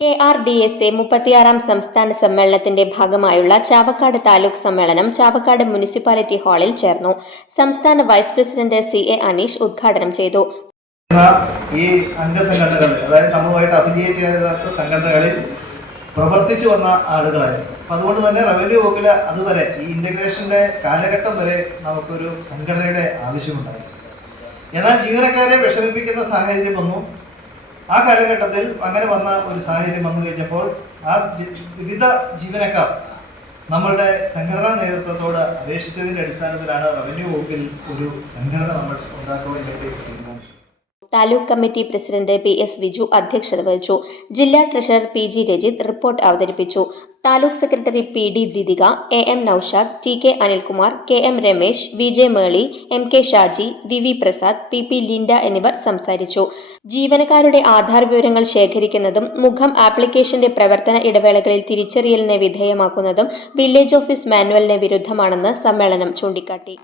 K R D S A മുപ്പത്തിയാറാം സംസ്ഥാന സമ്മേളനത്തിന്റെ ഭാഗമായുള്ള ചാവക്കാട് താലൂക്ക് സമ്മേളനം ചാവക്കാട് മുനിസിപ്പാലിറ്റി ഹാളിൽ ചേർന്നു. സംസ്ഥാന vice president C A Anish ഉദ്ഘാടനം ചെയ്തു. ഈ അംഗസംഘടനകൾ അതായത് നമ്മളുമായിട്ട് അഫിലിയേറ്റ് സംഘടനകളിൽ പ്രവർത്തിച്ചു വന്ന ആളുകളായിരുന്നു അപ്പം അതുകൊണ്ട് തന്നെ റവന്യൂ വകുപ്പിൽ അതുവരെ ഈ ഇന്റഗ്രേഷന്റെ കാലഘട്ടം വരെ നമുക്കൊരു സംഘടനയുടെ ആവശ്യമുണ്ടായി. എന്നാൽ ജീവനക്കാരെ വിഷമിപ്പിക്കുന്ന സാഹചര്യം വന്നു. ആ കാലഘട്ടത്തിൽ അങ്ങനെ വന്ന ഒരു സാഹചര്യം വന്നു കഴിഞ്ഞപ്പോൾ ആ വിവിധ ജീവനക്കാർ നമ്മളുടെ സംഘടനാ നേതൃത്വത്തോട് അപേക്ഷിച്ചതിന്റെ അടിസ്ഥാനത്തിലാണ് റവന്യൂ വകുപ്പിൽ ഒരു സംഘടന നമ്മൾ ഉണ്ടാക്കുവാൻ വേണ്ടി തീരുമാനിച്ചത്. Taluk committee president P S Viju അധ്യക്ഷത വഹിച്ചു. ജില്ലാ treasurer P G Rajith report അവതരിപ്പിച്ചു. Taluk secretary P D Didika A M Naushad T K Anilkumar K M Ramesh V J Meli M K Shaji V V Prasad P P Linda എന്നിവർ സംസാരിച്ചു. ജീവനക്കാരുടെ ആധാർ വിവരങ്ങൾ ശേഖരിക്കുന്നതും മുഖം ആപ്ലിക്കേഷന്റെ പ്രവർത്തന ഇടവേളകളിൽ തിരിച്ചറിയലിന് വിധേയമാക്കുന്നതും village office മാനുവലിന് വിരുദ്ധമാണെന്ന് സമ്മേളനം ചൂണ്ടിക്കാട്ടി.